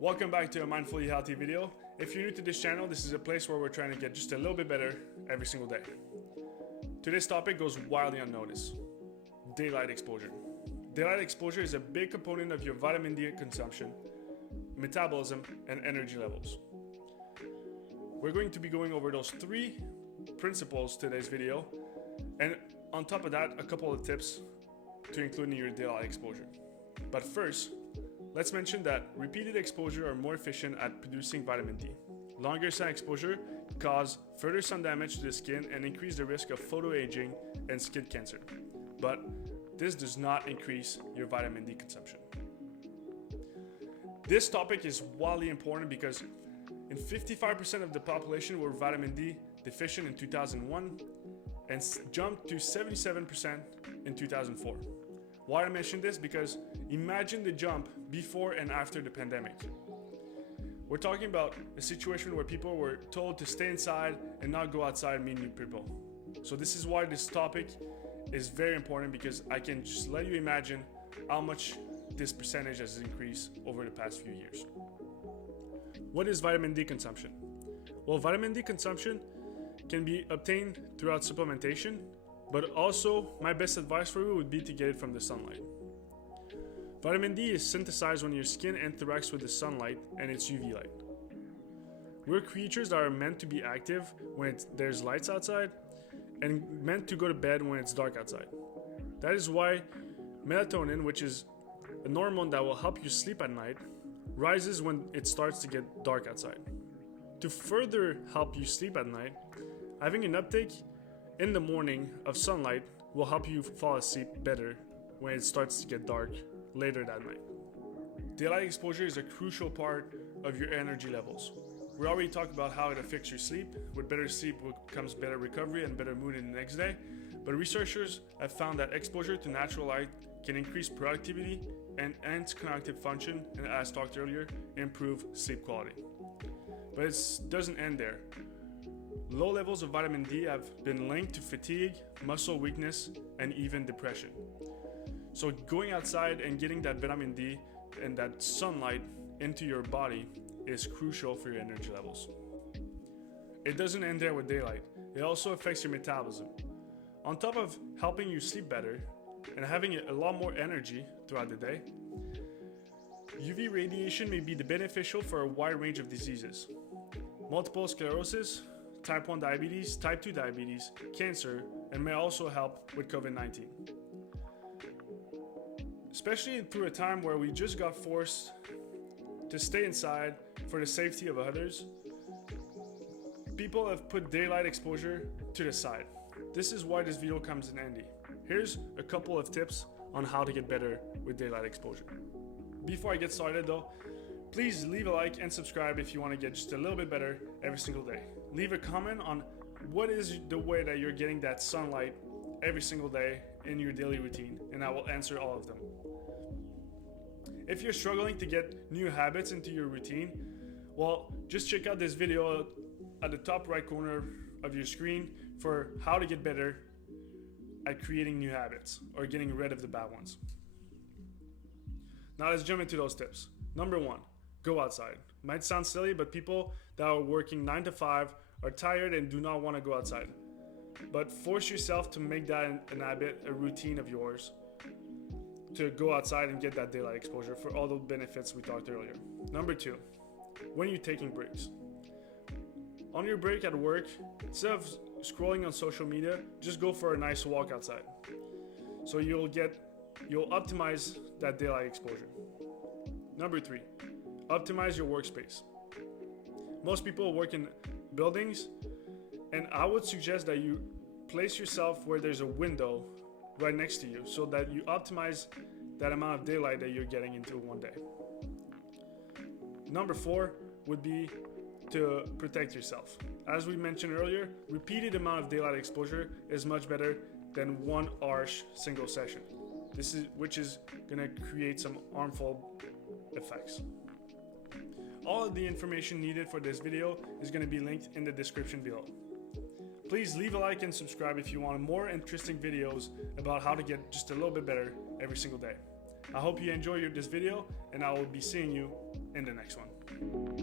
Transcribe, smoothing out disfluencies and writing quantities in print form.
Welcome back to a Mindfully Healthy video. If you're new to this channel, this is a place where we're trying to get just a little bit better every single day. Today's topic goes wildly unnoticed. Daylight exposure. Daylight exposure is a big component of your vitamin D consumption, metabolism, and energy levels. We're going to be going over those three principles today's video, and on top of that, a couple of tips to include in your daylight exposure. But first, let's mention that repeated exposure are more efficient at producing vitamin D. Longer sun exposure cause further sun damage to the skin and increase the risk of photoaging and skin cancer. But this does not increase your vitamin D consumption. This topic is wildly important because in 55% of the population were vitamin D deficient in 2001 and jumped to 77% in 2004. Why I mention this? Because imagine the jump before and after the pandemic. We're talking about a situation where people were told to stay inside and not go outside and meet new people. So this is why this topic is very important, because I can just let you imagine how much this percentage has increased over the past few years. What is vitamin D consumption? Well, vitamin D consumption can be obtained throughout supplementation, but also my best advice for you would be to get it from the sunlight. Vitamin D is synthesized when your skin interacts with the sunlight and its UV light. We're creatures that are meant to be active when there's lights outside and meant to go to bed when it's dark outside. That is why melatonin, which is a hormone that will help you sleep at night, rises when it starts to get dark outside. To further help you sleep at night, having an uptake in the morning of sunlight will help you fall asleep better when it starts to get dark later that night. Daylight exposure is a crucial part of your energy levels. We already talked about how it affects your sleep. With better sleep comes better recovery and better mood in the next day. But researchers have found that exposure to natural light can increase productivity and enhance cognitive function, and as talked earlier, improve sleep quality. But it doesn't end there. Low levels of vitamin D have been linked to fatigue, muscle weakness, and even depression. So going outside and getting that vitamin D and that sunlight into your body is crucial for your energy levels. It doesn't end there with daylight. It also affects your metabolism. On top of helping you sleep better and having a lot more energy throughout the day, UV radiation may be beneficial for a wide range of diseases. Multiple sclerosis, type 1 diabetes, type 2 diabetes, cancer, and may also help with COVID-19. Especially through a time where we just got forced to stay inside for the safety of others, people have put daylight exposure to the side. This is why this video comes in handy. Here's a couple of tips on how to get better with daylight exposure. Before I get started though, please leave a like and subscribe if you want to get just a little bit better every single day. Leave a comment on what is the way that you're getting that sunlight every single day in your daily routine, and I will answer all of them. If you're struggling to get new habits into your routine, well, just check out this video at the top right corner of your screen for how to get better at creating new habits or getting rid of the bad ones. Now let's jump into those tips. Number 1, go outside. Might sound silly, but people that are working 9 to 5 are tired and do not want to go outside. But force yourself to make that an habit, a routine of yours, to go outside and get that daylight exposure for all the benefits we talked earlier. Number 2, when you're taking breaks. On your break at work, instead of scrolling on social media, just go for a nice walk outside. So you'll optimize that daylight exposure. Number 3, optimize your workspace. Most people work in buildings, and I would suggest that you place yourself where there's a window right next to you so that you optimize that amount of daylight that you're getting into one day. Number 4 would be to protect yourself. As we mentioned earlier, repeated amount of daylight exposure is much better than one harsh single session. Which is going to create some harmful effects. All of the information needed for this video is going to be linked in the description below. Please leave a like and subscribe if you want more interesting videos about how to get just a little bit better every single day. I hope you enjoy this video, and I will be seeing you in the next one.